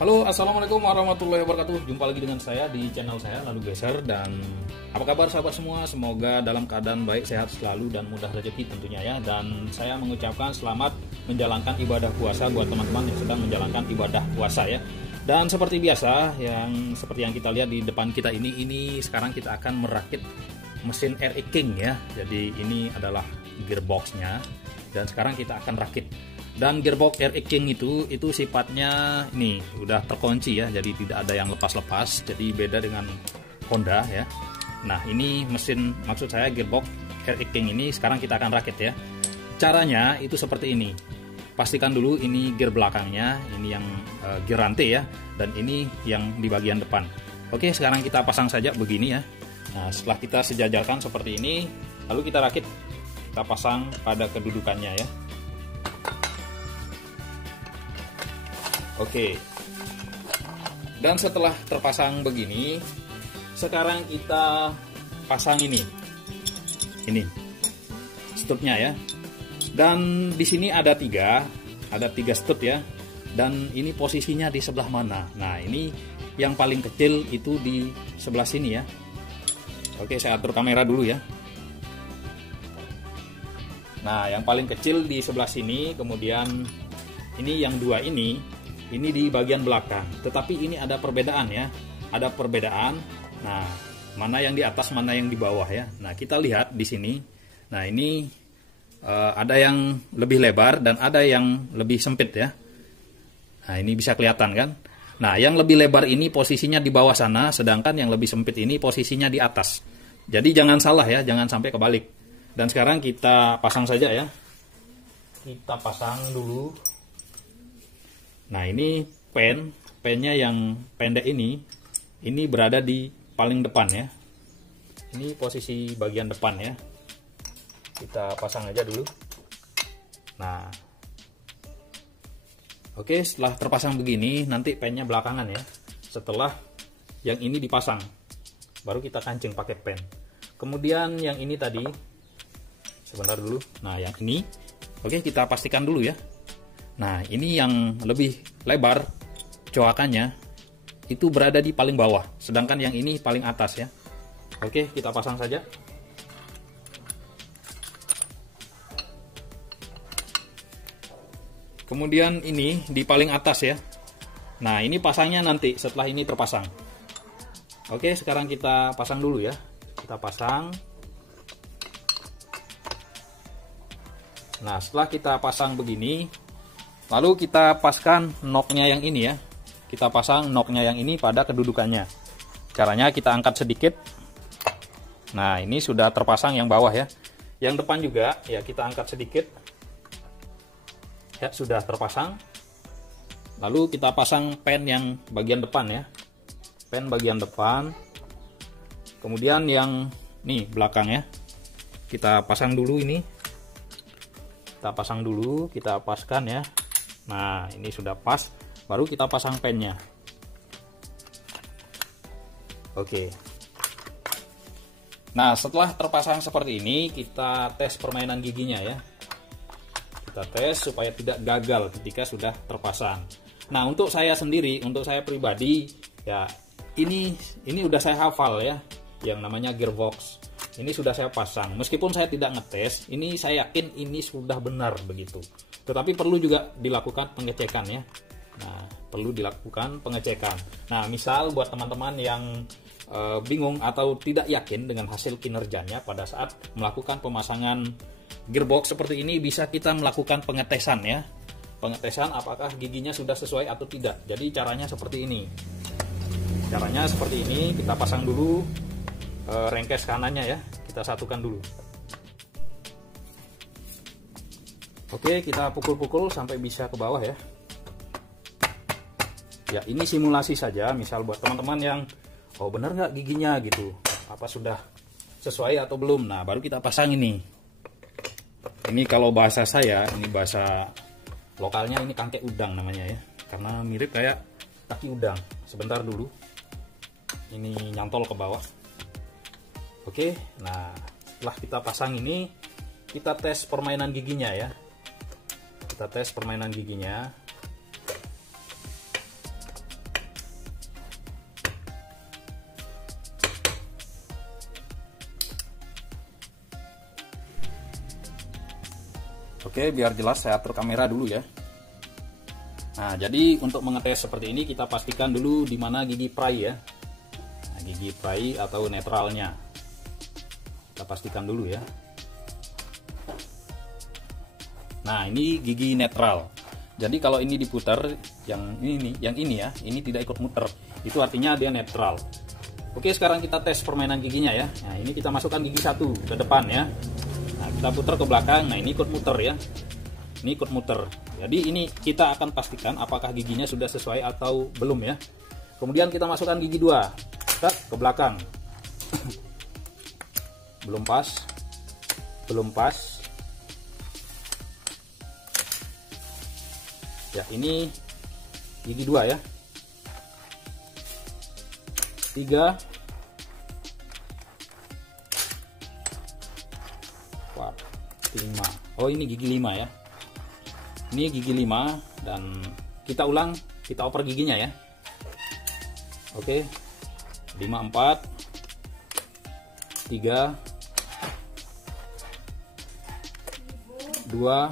Halo, assalamualaikum warahmatullahi wabarakatuh. Jumpa lagi dengan saya di channel saya Lalu Geser. Dan apa kabar sahabat semua? Semoga dalam keadaan baik, sehat selalu dan mudah rezeki tentunya ya. Dan saya mengucapkan selamat menjalankan ibadah puasa buat teman-teman yang sedang menjalankan ibadah puasa ya. Dan seperti biasa, seperti yang kita lihat di depan kita ini sekarang kita akan merakit mesin RE King ya. Jadi ini adalah gearboxnya dan sekarang kita akan rakit. Dan gearbox RE King itu sifatnya ini udah terkunci ya, jadi tidak ada yang lepas-lepas, jadi beda dengan Honda ya. Nah ini mesin, maksud saya gearbox RE King ini sekarang kita akan rakit ya. Caranya itu seperti ini. Pastikan dulu ini gear belakangnya, ini yang gear rantai ya, dan ini yang di bagian depan. Oke, sekarang kita pasang saja begini ya. Nah setelah kita sejajarkan seperti ini, lalu kita rakit, kita pasang pada kedudukannya ya. Oke, dan setelah terpasang begini, sekarang kita pasang ini stupnya ya. Dan di sini ada tiga stud ya. Dan ini posisinya di sebelah mana? Nah ini yang paling kecil itu di sebelah sini ya. Oke, saya atur kamera dulu ya. Nah yang paling kecil di sebelah sini, kemudian ini yang dua ini di bagian belakang, tetapi ini ada perbedaan ya, ada perbedaan. Nah, mana yang di atas, mana yang di bawah ya. Nah, kita lihat di sini. Nah, ini ada yang lebih lebar dan ada yang lebih sempit ya. Nah, ini bisa kelihatan kan. Nah, yang lebih lebar ini posisinya di bawah sana, sedangkan yang lebih sempit ini posisinya di atas. Jadi jangan salah ya, jangan sampai kebalik. Dan sekarang kita pasang saja ya. Kita pasang dulu. Nah ini pennya yang pendek ini berada di paling depan ya. Ini posisi bagian depan ya. Kita pasang aja dulu. Nah, oke, setelah terpasang begini, nanti pennya belakangan ya. Setelah yang ini dipasang, baru kita kancing pakai pen. Kemudian yang ini tadi, sebentar dulu. Nah yang ini, oke kita pastikan dulu ya. Nah ini yang lebih lebar coakannya itu berada di paling bawah, sedangkan yang ini paling atas ya. Oke, kita pasang saja. Kemudian ini di paling atas ya. Nah ini pasangnya nanti setelah ini terpasang. Oke, sekarang kita pasang dulu ya. Kita pasang. Nah setelah kita pasang begini, lalu kita paskan knocknya yang ini ya. Kita pasang knocknya yang ini pada kedudukannya. Caranya kita angkat sedikit. Nah ini sudah terpasang yang bawah ya. Yang depan juga ya kita angkat sedikit. Ya sudah terpasang. Lalu kita pasang pen yang bagian depan ya. Pen bagian depan. Kemudian yang nih belakang ya. Kita pasang dulu ini. Kita pasang dulu, kita paskan ya. Nah ini sudah pas, baru kita pasang pennya. Oke. Nah setelah terpasang seperti ini, kita tes permainan giginya ya. Kita tes supaya tidak gagal ketika sudah terpasang. Nah untuk saya sendiri, untuk saya pribadi ya, ini udah saya hafal ya, yang namanya gearbox. Ini sudah saya pasang, meskipun saya tidak ngetes, ini saya yakin ini sudah benar begitu. Tetapi perlu juga dilakukan pengecekan ya. Nah, perlu dilakukan pengecekan. Nah, misal buat teman-teman yang bingung atau tidak yakin dengan hasil kinerjanya pada saat melakukan pemasangan gearbox seperti ini, bisa kita melakukan pengetesan ya. Pengetesan apakah giginya sudah sesuai atau tidak. Jadi caranya seperti ini. Caranya seperti ini, kita pasang dulu rengkes kanannya ya, kita satukan dulu. Oke, kita pukul-pukul sampai bisa ke bawah ya. Ya ini simulasi saja, misal buat teman-teman yang oh benar nggak giginya gitu, apa sudah sesuai atau belum. Nah baru kita pasang ini. Ini kalau bahasa saya, ini bahasa lokalnya ini kangkek udang namanya ya, karena mirip kayak kaki udang. Sebentar dulu, ini nyantol ke bawah. Oke, nah setelah kita pasang ini, kita tes permainan giginya ya. Kita tes permainan giginya. Oke, biar jelas saya atur kamera dulu ya. Nah, jadi untuk mengetes seperti ini kita pastikan dulu di mana gigi pry ya. Nah, gigi pry atau netralnya. Kita pastikan dulu ya. Nah, ini gigi netral. Jadi kalau ini diputar, yang ini ya, ini tidak ikut muter. Itu artinya dia netral. Oke, sekarang kita tes permainan giginya ya. Nah, ini kita masukkan gigi satu ke depan ya. Nah, kita putar ke belakang. Nah, ini ikut muter ya. Ini ikut muter. Jadi ini kita akan pastikan apakah giginya sudah sesuai atau belum ya. Kemudian kita masukkan gigi dua ke belakang. Belum pas. Belum pas. Ya, ini gigi dua ya. 3, 4, 5. Oh, ini gigi 5 ya. Ini gigi 5 dan kita ulang, kita oper giginya ya. Oke. 5, 4, 3, 2,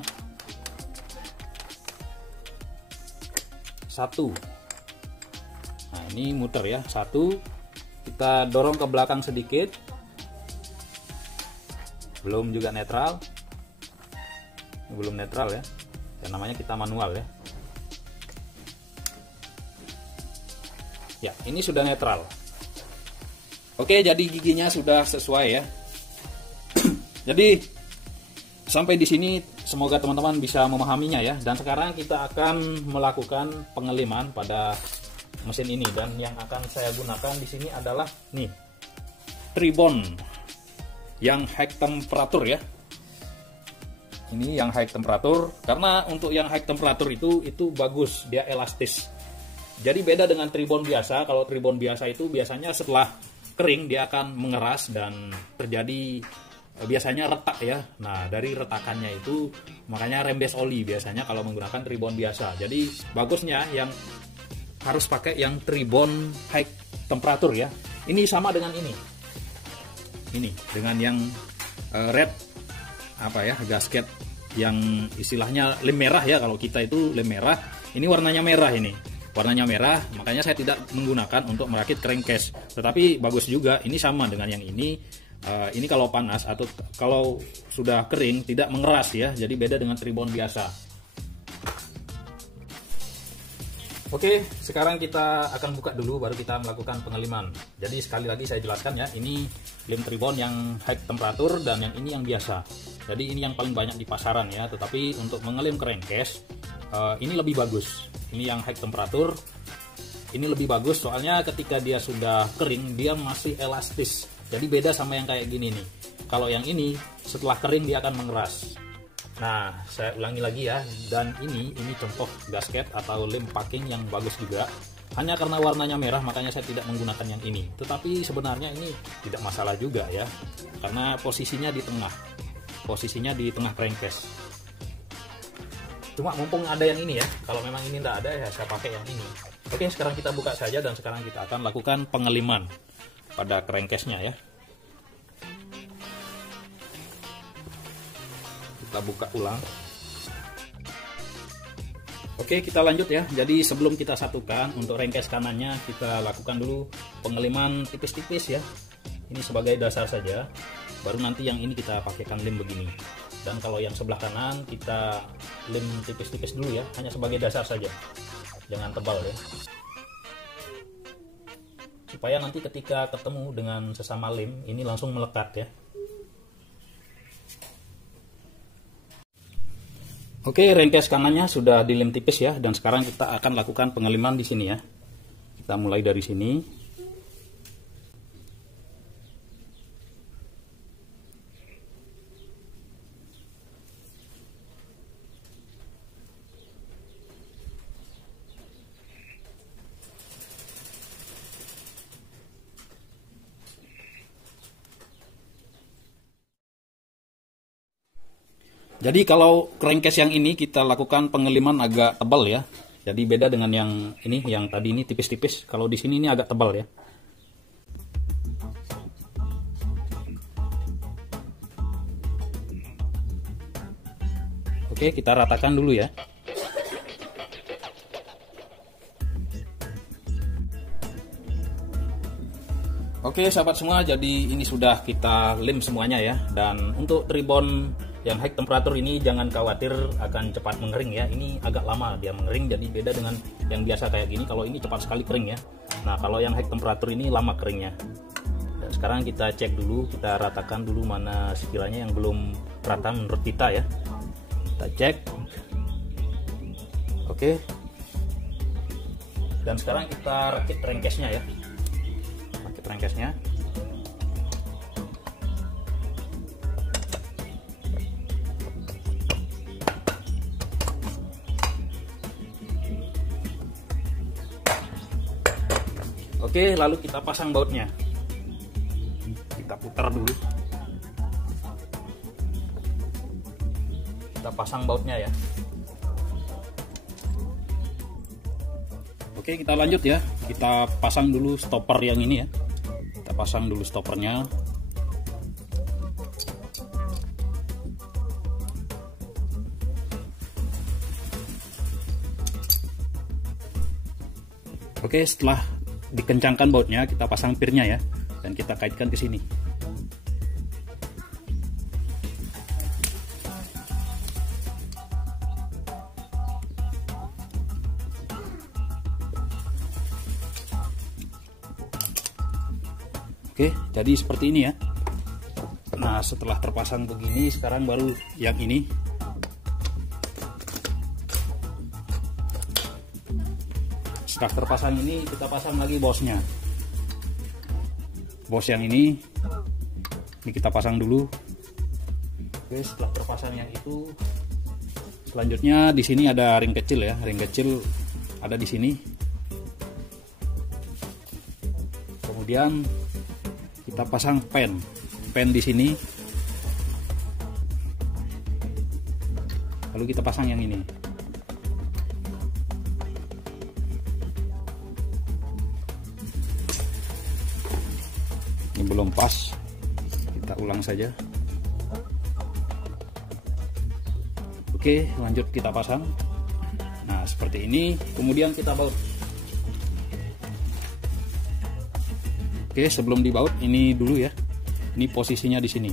1. Nah, ini muter ya. 1. Kita dorong ke belakang sedikit. Belum juga netral. Belum netral ya. Yang namanya kita manual ya. Ya, ini sudah netral. Oke, jadi giginya sudah sesuai ya. Jadi sampai di sini semoga teman-teman bisa memahaminya ya. Dan sekarang kita akan melakukan pengeliman pada mesin ini, dan yang akan saya gunakan di sini adalah nih tribon yang high temperatur ya. Ini yang high temperatur, karena untuk yang high temperatur itu bagus, dia elastis. Jadi beda dengan tribon biasa. Kalau tribon biasa itu biasanya setelah kering dia akan mengeras dan terjadi biasanya retak ya. Nah, dari retakannya itu makanya rembes oli biasanya kalau menggunakan tribon biasa. Jadi bagusnya yang harus pakai yang tribon high temperatur ya. Ini sama dengan ini. Ini dengan yang red apa ya, gasket yang istilahnya lem merah ya. Kalau kita itu lem merah, ini warnanya merah, ini warnanya merah, makanya saya tidak menggunakan untuk merakit crankcase. Tetapi bagus juga, ini sama dengan yang ini. Ini kalau panas atau kalau sudah kering tidak mengeras ya, jadi beda dengan tribon biasa. Oke, sekarang kita akan buka dulu baru kita melakukan pengeliman. Jadi sekali lagi saya jelaskan ya, ini lem tribon yang high temperatur dan yang ini yang biasa. Jadi ini yang paling banyak di pasaran ya, tetapi untuk mengelem crankcase ini lebih bagus. Ini yang high temperatur, ini lebih bagus soalnya ketika dia sudah kering dia masih elastis. Jadi beda sama yang kayak gini nih. Kalau yang ini setelah kering dia akan mengeras. Nah, saya ulangi lagi ya, dan ini contoh gasket atau lem packing yang bagus juga. Hanya karena warnanya merah makanya saya tidak menggunakan yang ini. Tetapi sebenarnya ini tidak masalah juga ya, karena posisinya di tengah. Posisinya di tengah crankcase. Cuma mumpung ada yang ini ya, kalau memang ini tidak ada ya saya pakai yang ini. Oke, sekarang kita buka saja dan sekarang kita akan lakukan pengeliman pada crankcase-nya ya. Kita buka ulang. Oke, kita lanjut ya. Jadi sebelum kita satukan, untuk crankcase kanannya kita lakukan dulu pengeliman tipis-tipis ya. Ini sebagai dasar saja. Baru nanti yang ini kita pakaikan lem begini. Dan kalau yang sebelah kanan kita lem tipis-tipis dulu ya, hanya sebagai dasar saja. Jangan tebal ya. Supaya nanti ketika ketemu dengan sesama lem ini langsung melekat ya. Oke, crankcase kanannya sudah dilem tipis ya, dan sekarang kita akan lakukan pengeliman di sini ya. Kita mulai dari sini. Jadi kalau crankcase yang ini kita lakukan pengeliman agak tebal ya. Jadi beda dengan yang ini, yang tadi ini tipis-tipis. Kalau di sini ini agak tebal ya. Oke, kita ratakan dulu ya. Oke sahabat semua, jadi ini sudah kita lem semuanya ya. Dan untuk tribon yang high temperatur ini jangan khawatir akan cepat mengering ya. Ini agak lama dia mengering, jadi beda dengan yang biasa kayak gini. Kalau ini cepat sekali kering ya. Nah kalau yang high temperatur ini lama keringnya. Dan sekarang kita cek dulu, kita ratakan dulu mana sekiranya yang belum rata menurut kita ya. Kita cek. Oke. Dan sekarang kita rakit rengkesnya ya. Rengkesnya. Oke, lalu kita pasang bautnya. Kita putar dulu. Kita pasang bautnya ya. Oke, kita lanjut ya. Kita pasang dulu stopper yang ini ya. Kita pasang dulu stoppernya. Oke, setelah dikencangkan bautnya, kita pasang pirnya ya, dan kita kaitkan ke sini. Oke, jadi seperti ini ya. Nah, setelah terpasang begini, sekarang baru yang ini. Setelah terpasang ini, kita pasang lagi bosnya. Bos yang ini kita pasang dulu. Oke, setelah terpasang yang itu, selanjutnya di sini ada ring kecil ya. Ring kecil ada di sini. Kemudian kita pasang pen di sini, lalu kita pasang yang ini. Ini belum pas, kita ulang saja. Oke, lanjut kita pasang. Nah seperti ini, kemudian kita baut. Oke, sebelum dibaut ini dulu ya. Ini posisinya di sini.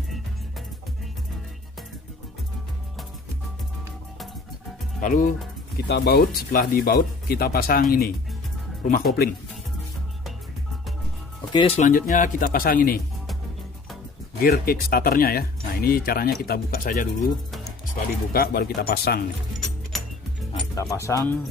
Lalu kita baut, setelah dibaut kita pasang ini, rumah kopling. Oke, selanjutnya kita pasang ini, gear kickstarternya ya. Nah, ini caranya kita buka saja dulu. Setelah dibuka baru kita pasang. Nah, kita pasang.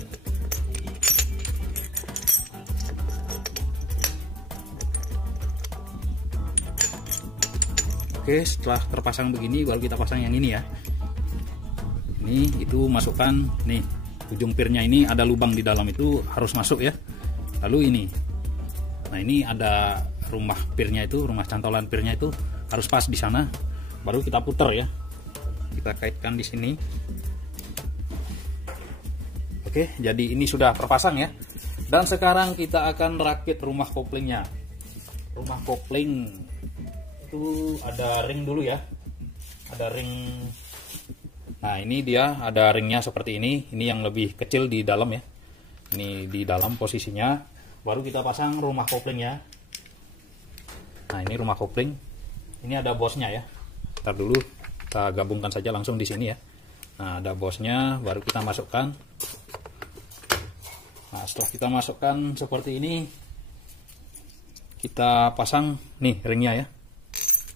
Oke, setelah terpasang begini baru kita pasang yang ini ya. Ini itu masukkan nih, ujung pirnya ini ada lubang di dalam, itu harus masuk ya. Lalu ini. Nah, ini ada rumah pirnya itu, rumah cantolan pirnya itu harus pas di sana. Baru kita putar ya. Kita kaitkan di sini. Oke, jadi ini sudah terpasang ya. Dan sekarang kita akan rakit rumah koplingnya. Rumah kopling itu ada ring dulu ya, ada ring. Nah ini dia ada ringnya seperti ini yang lebih kecil di dalam ya, ini di dalam posisinya. Baru kita pasang rumah koplingnya. Nah ini rumah kopling, ini ada bosnya ya. Ntar dulu kita gabungkan saja langsung di sini ya. Nah ada bosnya, baru kita masukkan. Nah setelah kita masukkan seperti ini, kita pasang nih ringnya ya.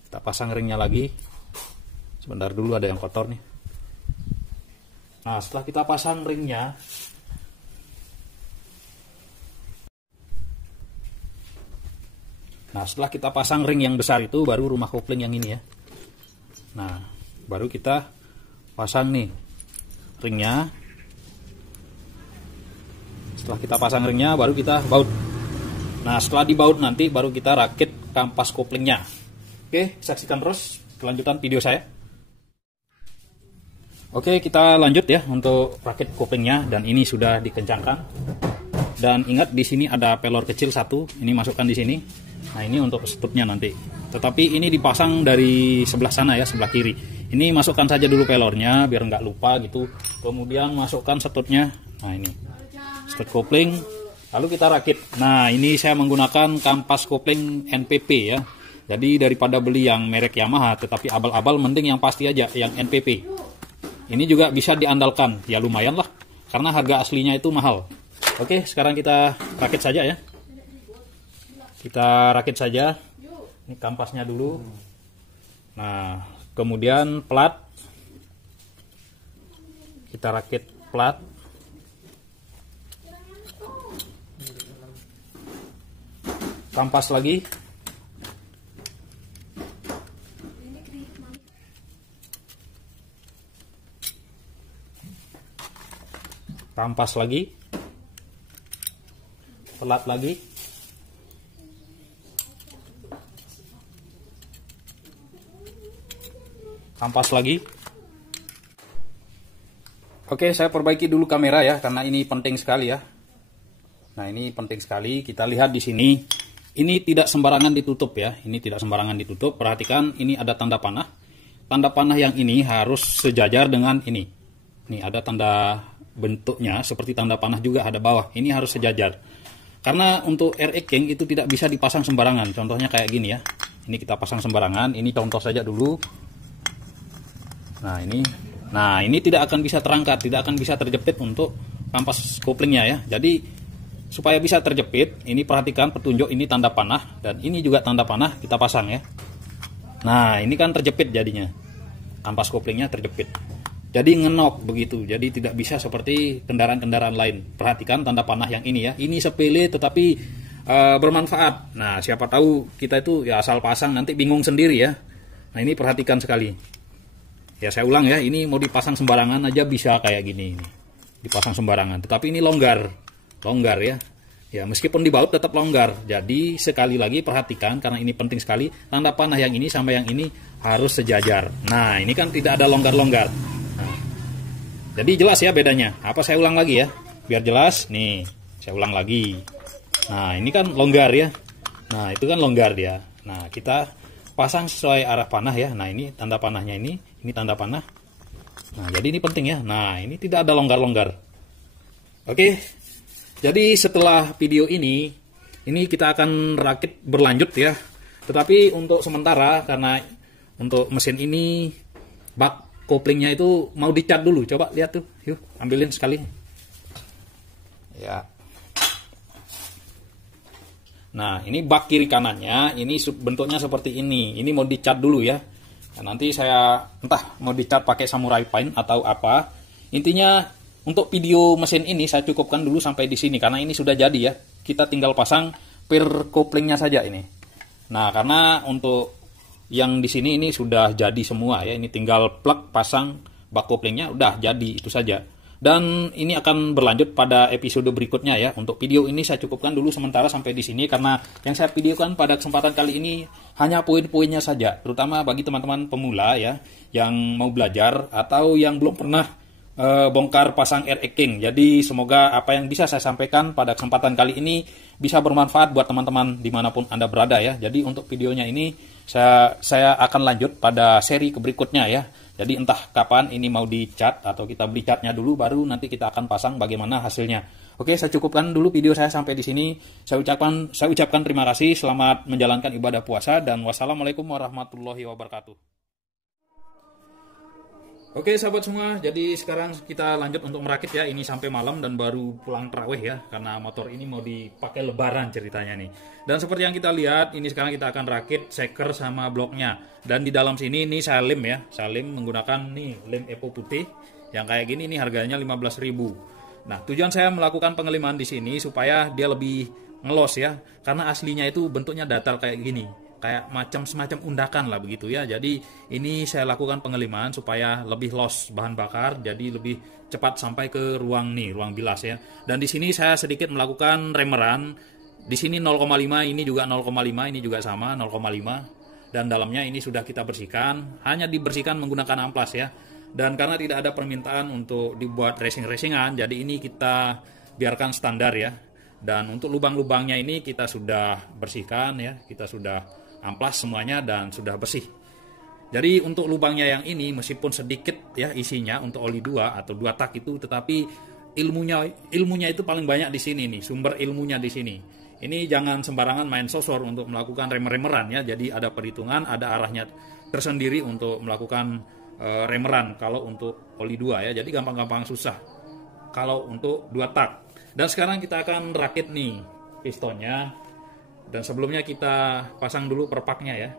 Kita pasang ringnya lagi. Sebentar dulu, ada yang kotor nih. Nah setelah kita pasang ringnya, nah setelah kita pasang ring yang besar itu, baru rumah kopling yang ini ya. Nah baru kita pasang nih ringnya. Setelah kita pasang ringnya baru kita baut. Nah setelah dibaut nanti baru kita rakit kampas koplingnya. Oke, saksikan terus kelanjutan video saya. Oke, kita lanjut ya untuk rakit koplingnya, dan ini sudah dikencangkan. Dan ingat di sini ada pelor kecil satu, ini masukkan di sini. Nah, ini untuk stupnya nanti. Tetapi ini dipasang dari sebelah sana ya, sebelah kiri. Ini masukkan saja dulu pelornya biar nggak lupa gitu. Kemudian masukkan setutnya. Nah ini setut kopling. Lalu kita rakit. Nah ini saya menggunakan kampas kopling NPP ya. Jadi daripada beli yang merek Yamaha, tetapi abal-abal mending yang pasti aja yang NPP. Ini juga bisa diandalkan. Ya lumayan lah. Karena harga aslinya itu mahal. Oke, sekarang kita rakit saja ya. Kita rakit saja. Ini kampasnya dulu. Nah, kemudian plat. Kita rakit plat. Kampas lagi. Kampas lagi. Plat lagi. Kampas lagi. Oke, saya perbaiki dulu kamera ya, karena ini penting sekali ya. Nah, ini penting sekali. Kita lihat di sini. Ini tidak sembarangan ditutup ya. Ini tidak sembarangan ditutup. Perhatikan, ini ada tanda panah. Tanda panah yang ini harus sejajar dengan ini. Ini ada tanda bentuknya seperti tanda panah juga ada bawah. Ini harus sejajar. Karena untuk RX King itu tidak bisa dipasang sembarangan. Contohnya kayak gini ya. Ini kita pasang sembarangan. Ini contoh saja dulu. Nah ini tidak akan bisa terangkat, tidak akan bisa terjepit untuk kampas koplingnya ya. Jadi supaya bisa terjepit, ini perhatikan petunjuk ini tanda panah dan ini juga tanda panah kita pasang ya. Nah ini kan terjepit jadinya, kampas koplingnya terjepit. Jadi ngenok begitu, jadi tidak bisa seperti kendaraan-kendaraan lain. Perhatikan tanda panah yang ini ya. Ini sepele tetapi bermanfaat. Nah siapa tahu kita itu ya asal pasang nanti bingung sendiri ya. Nah ini perhatikan sekali. Ya saya ulang ya, ini mau dipasang sembarangan aja bisa kayak gini ini. Dipasang sembarangan, tetapi ini longgar ya. Ya meskipun dibaut tetap longgar. Jadi sekali lagi perhatikan karena ini penting sekali, tanda panah yang ini sama yang ini harus sejajar. Nah, ini kan tidak ada longgar-longgar. Nah, jadi jelas ya bedanya. Apa saya ulang lagi ya? Biar jelas. Nih, saya ulang lagi. Nah, ini kan longgar ya. Nah, itu kan longgar dia. Nah, kita pasang sesuai arah panah ya. Nah, ini tanda panahnya ini tanda panah. Nah, jadi ini penting ya. Nah, ini tidak ada longgar-longgar. Oke. Jadi setelah video ini kita akan rakit berlanjut ya. Tetapi untuk sementara karena untuk mesin ini bak koplingnya itu mau dicat dulu. Coba lihat tuh. Yuk, ambilin sekali. Ya. Nah, ini bak kiri kanannya, ini bentuknya seperti ini. Ini mau dicat dulu ya. Nah, nanti saya entah mau dicat pakai samurai paint atau apa. Intinya untuk video mesin ini saya cukupkan dulu sampai di sini karena ini sudah jadi ya. Kita tinggal pasang per koplingnya saja ini. Nah, karena untuk yang di sini ini sudah jadi semua ya. Ini tinggal plug pasang bak koplingnya udah jadi itu saja. Dan ini akan berlanjut pada episode berikutnya ya. Untuk video ini saya cukupkan dulu sementara sampai di sini karena yang saya videokan pada kesempatan kali ini hanya poin-poinnya saja, terutama bagi teman-teman pemula ya yang mau belajar atau yang belum pernah bongkar pasang RX King. Jadi semoga apa yang bisa saya sampaikan pada kesempatan kali ini bisa bermanfaat buat teman-teman dimanapun Anda berada ya. Jadi untuk videonya ini saya akan lanjut pada seri berikutnya ya. Jadi entah kapan ini mau dicat atau kita beli catnya dulu baru nanti kita akan pasang bagaimana hasilnya. Oke, saya cukupkan dulu video saya sampai di sini. Saya ucapkan terima kasih, selamat menjalankan ibadah puasa dan wassalamualaikum warahmatullahi wabarakatuh. Oke sahabat semua, jadi sekarang kita lanjut untuk merakit ya. Ini sampai malam dan baru pulang tarawih ya, karena motor ini mau dipakai lebaran ceritanya nih. Dan seperti yang kita lihat, ini sekarang kita akan rakit seker sama bloknya. Dan di dalam sini ini saya lem ya, saya lem menggunakan nih lem Epo putih yang kayak gini. Ini harganya 15.000. Nah tujuan saya melakukan pengeliman di sini supaya dia lebih ngelos ya, karena aslinya itu bentuknya datar kayak gini. Kayak semacam undakan lah begitu ya. Jadi ini saya lakukan pengeliman supaya lebih los bahan bakar, jadi lebih cepat sampai ke ruang bilas ya. Dan di sini saya sedikit melakukan remeran. Di sini 0,5, ini juga 0,5, ini juga sama 0,5. Dan dalamnya ini sudah kita bersihkan, hanya dibersihkan menggunakan amplas ya. Dan karena tidak ada permintaan untuk dibuat racing-racingan, jadi ini kita biarkan standar ya. Dan untuk lubang-lubangnya ini kita sudah bersihkan ya, kita sudah amplas semuanya dan sudah bersih. Jadi untuk lubangnya yang ini meskipun sedikit ya isinya untuk oli 2 atau 2 tak itu, tetapi ilmunya itu paling banyak di sini nih, sumber ilmunya di sini. Ini jangan sembarangan main sosor untuk melakukan remer-remeran ya. Jadi ada perhitungan, ada arahnya tersendiri untuk melakukan remeran kalau untuk oli 2 ya. Jadi gampang-gampang susah kalau untuk 2 tak. Dan sekarang kita akan rakit nih pistonnya. Dan sebelumnya kita pasang dulu perpaknya ya.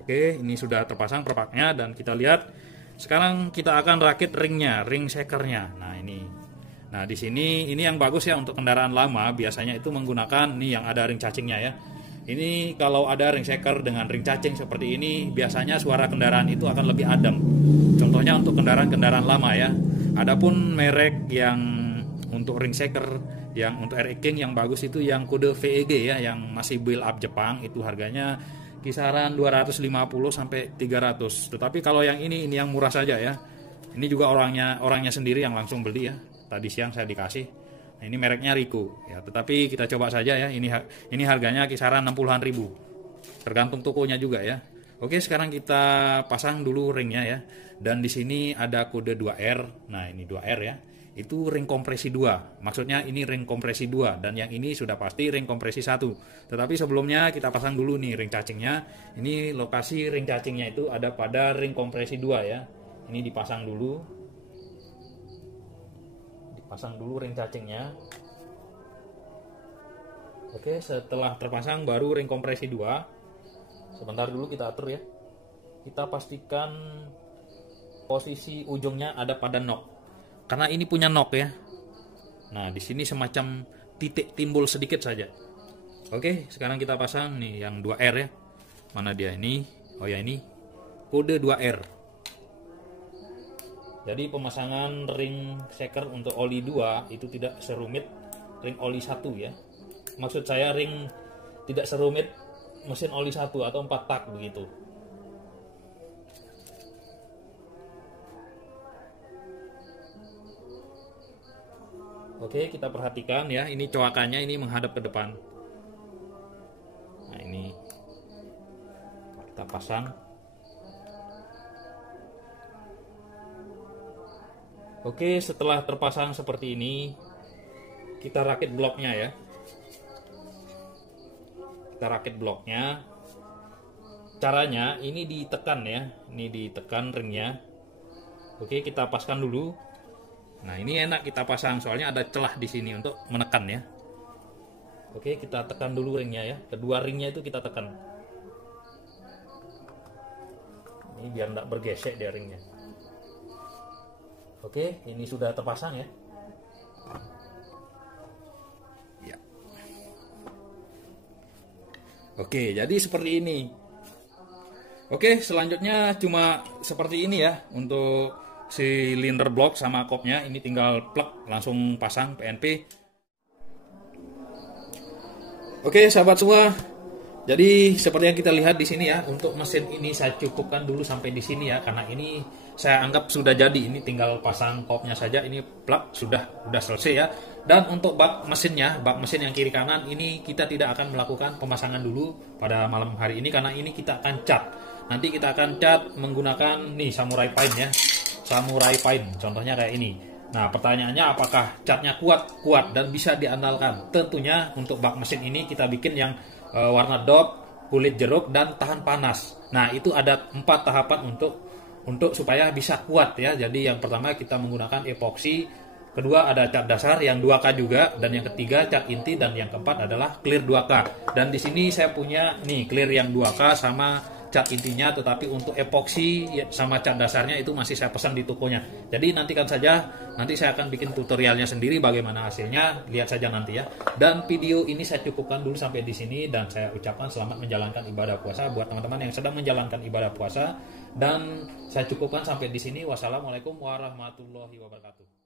Oke, ini sudah terpasang perpaknya dan kita lihat sekarang kita akan rakit ringnya, ring shakernya. Nah ini, nah di sini ini yang bagus ya untuk kendaraan lama biasanya itu menggunakan nih yang ada ring cacingnya ya. Ini kalau ada ring shaker dengan ring cacing seperti ini biasanya suara kendaraan itu akan lebih adem. Contohnya untuk kendaraan-kendaraan lama ya. Adapun merek yang untuk ring shaker yang untuk RE King yang bagus itu yang kode VEG ya, yang masih build up Jepang itu harganya kisaran 250 sampai 300. Tetapi kalau yang ini yang murah saja ya. Ini juga orangnya sendiri yang langsung beli ya. Tadi siang saya dikasih. Nah, ini mereknya Rico ya. Tetapi kita coba saja ya. Ini harganya kisaran 60-an ribu. Tergantung tokonya juga ya. Oke, sekarang kita pasang dulu ringnya ya. Dan di sini ada kode 2R. Nah, ini 2R ya. Itu ring kompresi 2. Maksudnya ini ring kompresi 2 dan yang ini sudah pasti ring kompresi 1. Tetapi sebelumnya kita pasang dulu nih ring cacingnya. Ini lokasi ring cacingnya itu ada pada ring kompresi 2 ya. Ini dipasang dulu. Dipasang dulu ring cacingnya. Oke, setelah terpasang baru ring kompresi 2. Sebentar dulu kita atur ya. Kita pastikan posisi ujungnya ada pada knock. Karena ini punya knock ya. Nah, di sini semacam titik timbul sedikit saja. Oke, sekarang kita pasang nih yang 2R ya. Mana dia ini? Oh ya ini. Kode 2R. Jadi pemasangan ring shaker untuk oli 2 itu tidak serumit ring oli 1 ya. Maksud saya ring tidak serumit mesin oli 1 atau 4 tak begitu. Oke, kita perhatikan ya, ini coakannya ini menghadap ke depan. Nah, ini kita pasang. Oke, setelah terpasang seperti ini, kita rakit bloknya ya. Kita rakit bloknya. Caranya ini ditekan ya, ini ditekan ringnya. Oke, kita paskan dulu. Nah, ini enak kita pasang soalnya ada celah di sini untuk menekan ya. Oke, kita tekan dulu ringnya ya. Kedua ringnya itu kita tekan. Ini biar tidak bergesek dia ringnya. Oke, ini sudah terpasang ya. Ya. Oke, jadi seperti ini. Oke, selanjutnya cuma seperti ini ya untuk silinder blok sama kopnya. Ini tinggal plug langsung pasang PNP. Oke sahabat semua, jadi seperti yang kita lihat di sini ya, untuk mesin ini saya cukupkan dulu sampai di sini ya, karena ini saya anggap sudah jadi. Ini tinggal pasang kopnya saja, ini plug sudah selesai ya. Dan untuk bak mesinnya, bak mesin yang kiri kanan ini kita tidak akan melakukan pemasangan dulu pada malam hari ini, karena ini kita akan cat. Nanti kita akan cat menggunakan nih samurai paint ya. Samurai paint, contohnya kayak ini. Nah, pertanyaannya apakah catnya kuat dan bisa diandalkan? Tentunya untuk bak mesin ini kita bikin yang warna dop, kulit jeruk dan tahan panas. Nah, itu ada 4 tahapan untuk supaya bisa kuat ya. Jadi yang pertama kita menggunakan epoksi, kedua ada cat dasar yang 2K juga, dan yang ketiga cat inti, dan yang keempat adalah clear 2K. Dan di sini saya punya nih clear yang 2K sama cat intinya, tetapi untuk epoksi sama cat dasarnya itu masih saya pesan di tokonya. Jadi nantikan saja, nanti saya akan bikin tutorialnya sendiri bagaimana hasilnya, lihat saja nanti ya. Dan video ini saya cukupkan dulu sampai di sini, dan saya ucapkan selamat menjalankan ibadah puasa buat teman-teman yang sedang menjalankan ibadah puasa, dan saya cukupkan sampai di sini. Wassalamualaikum warahmatullahi wabarakatuh.